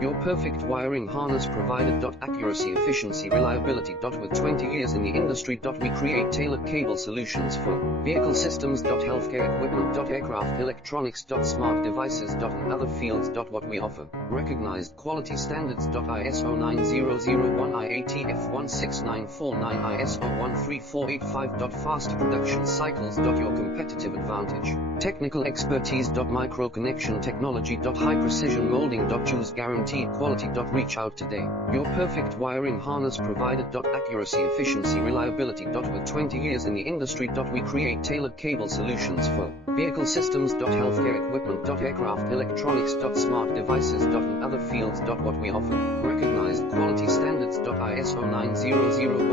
Your perfect wiring harness provider. Accuracy, efficiency, reliability. With 20 years in the industry. We create tailored cable solutions for vehicle systems. Healthcare equipment. Aircraft electronics. Smart devices. And other fields. What we offer: recognized quality standards. ISO 9001, IATF 16949, ISO 13485. Faster production cycles. Your competitive advantage: technical expertise. Micro connection technology. High precision molding. Choose guaranteed quality. Reach out today. Your perfect wiring harness provider. Accuracy, efficiency, reliability. With 20 years in the industry. We create tailored cable solutions for vehicle systems. Healthcare equipment. Aircraft electronics. Smart devices. And other fields. What we offer: recognized quality standards. ISO 9001.